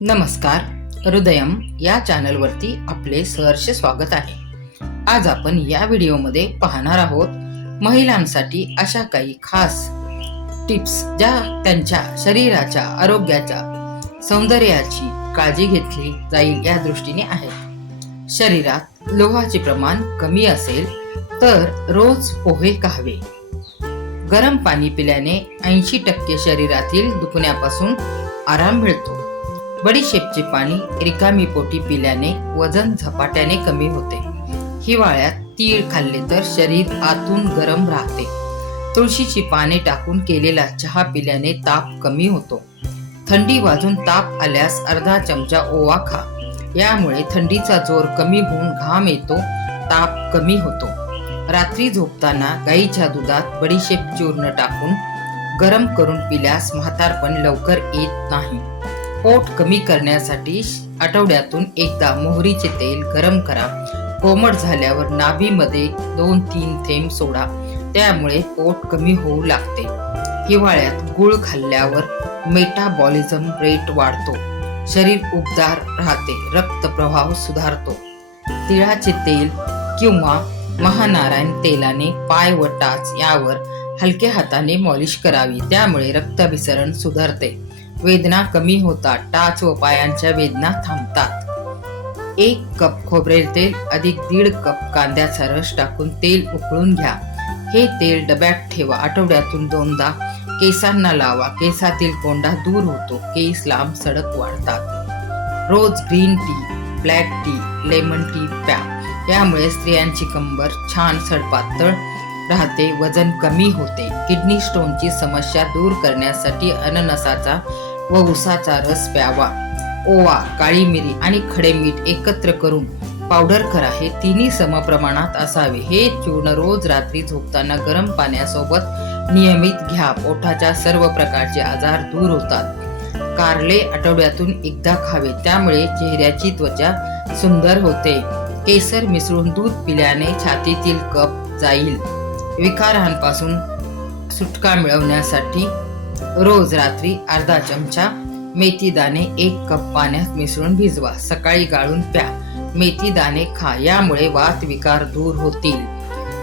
नमस्कार. हृदयम या चॅनलवरती आपले सहर्ष स्वागत आहे. आज आपण या व्हिडिओमध्ये पाहणार आहोत महिलांसाठी अशा काही खास टिप्स ज्या त्यांच्या शरीराच्या आरोग्याच्या सौंदर्याची काळजी घेतली जाईल या दृष्टीने आहेत. शरीरात लोहाचे प्रमाण कमी असेल तर रोज पोहे खावे. गरम पाणी पिल्याने 80% शरीरातील दुखण्यापासून आराम मिळतो. बडीशेपचे पाणी रिकामी पोटी पिल्याने वजन झपाट्याने कमी होते. हिवाळ्यात तीळ खाल्ले तर शरीर आतून गरम राहते. तुळशीची पाने टाकून केलेला चहा पिल्याने ताप कमी होतो. थंडी वाजून ताप आल्यास अर्धा चमचा ओवा खा. यामुळे थंडीचा जोर कमी होऊन घाम येतो, ताप कमी होतो. रात्री झोपताना गाईच्या दुधात बडीशेप चूर्ण टाकून गरम करून पिल्यास म्हातारपण लवकर येत नाही. पोट कमी करण्यासाठी आठवड्यातून एकदा मोहरीचे तेल गरम करा. कोमट झाल्यावर नाभीमध्ये 2-3 थेंब सोडा. त्यामुळे पोट कमी होऊ लागते. हिवाळ्यात गूळ खाल्ल्यावर मेटाबॉलिझम रेट वाढतो. शरीर उबदार राहते. रक्तप्रवाह सुधारतो. तिळाचे तेल किंवा महानारायण तेलाने पाय व टाच यावर हलक्या हाताने मॉलिश करावी. त्यामुळे रक्ताभिसरण सुधारते. वेदना कमी होतात. टाच व पायांच्या वेदना थांबतात. 1 कप खोबरेल तेल अधिक 1.5 कप कांद्याचा रस टाकून तेल उकळून घ्या. हे तेल डब्यात ठेवा. आठवड्यातून 2दा केसांना लावा. केसातील कोंडा दूर होतो. केस लांब सडक वाढतात. रोज green tea, black tea, lemon tea प्या. यामुळे स्त्रियांची कंबर छान सडपातळ राहते. वजन कमी होते. किडनी स्टोनची समस्या दूर करण्यासाठी अननसाचा व उसाचा रस प्यावा. ओवा, काळी मिरी आणि खडे मीठ एकत्र करून पावडर करा. हे तिन्ही समप्रमाणात असावे. हे चूर्ण रोज रात्री झोपताना गरम पाण्यासोबत नियमित घ्या. पोटाच्या सर्व प्रकारचे आजार दूर होतात. कारले आठवड्यातून एकदा खावे. त्यामुळे चेहऱ्याची त्वचा सुंदर होते. केसर मिसळून दूध पिल्याने छातीतील कफ जाईल. विकारांपासून सुटका मिळवण्यासाठी रोज रात्री अर्धा चमचा मेथी दाणे 1 कप पाण्यात मिसळून भिजवा. सकाळी गाळून प्या. मेथी दाणे खा. यामुळे वात विकार दूर होतील.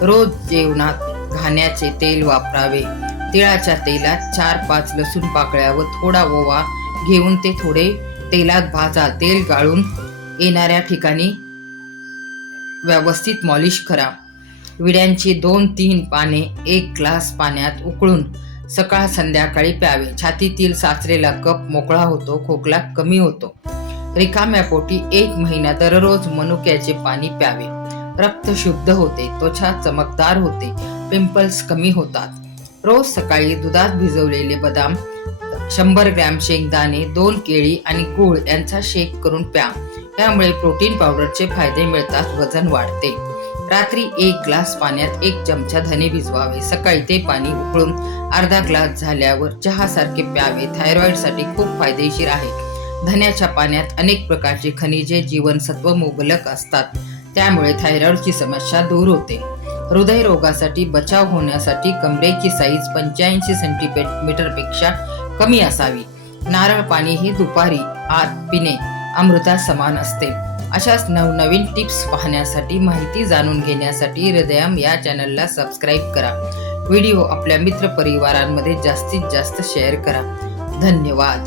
रोज जेवणात घाण्याचे तेल वापरावे. तिळाच्या तेलात 4-5 लसूण पाकळ्या व थोडा ओवा घेऊन ते थोडे तेलात भाजा. तेल गाळून येणाऱ्या ठिकाणी व्यवस्थित मॉलिश करा. विड्यांची 2-3 पाने 1 ग्लास पाण्यात उकळून सकाळ संध्याकाळी प्यावे. छातीतील साचलेला कफ मोकळा होतो. खोकला कमी होतो. रिकाम्या पोटी 1 महिना दररोज मनुक्याचे पाणी प्यावे. रक्त शुद्ध होते. त्वचा चमकदार होते. पिंपल्स कमी होतात. रोज सकाळी दुधात भिजवलेले बदाम, 100 ग्रॅम शेंगदाणे, 2 केळी आणि गूळ यांचा शेक करून प्या. यामुळे प्रोटीन पावडरचे फायदे मिळतात. वजन वाढते. रात्री 1 ग्लास पाण्यात 1 चमचा धने भिजवावे. सकाळी ते पाणी उकळून अर्धा ग्लास झाल्यावर चहासारखे प्यावे. थायरॉइडसाठी खूप फायदेशीर आहे. धन्याच्या पाण्यात अनेक प्रकारचे खनिजे, जीवनसत्व मुबलक असतात. त्यामुळे थायरॉइडची समस्या दूर होते. हृदयरोगासाठी बचाव होण्यासाठी कमरेची साईज 85 सेंटीमीटर पेक्षा कमी असावी. नारळ पाणी हे दुपारी आत पिणे अमृता समान असते. अशाच नवनवीन टिप्स पाहण्यासाठी, माहिती जाणून घेण्यासाठी हृदयम या चॅनलला सबस्क्राईब करा. व्हिडिओ आपल्या मित्रपरिवारांमध्ये जास्तीत जास्त शेअर करा. धन्यवाद.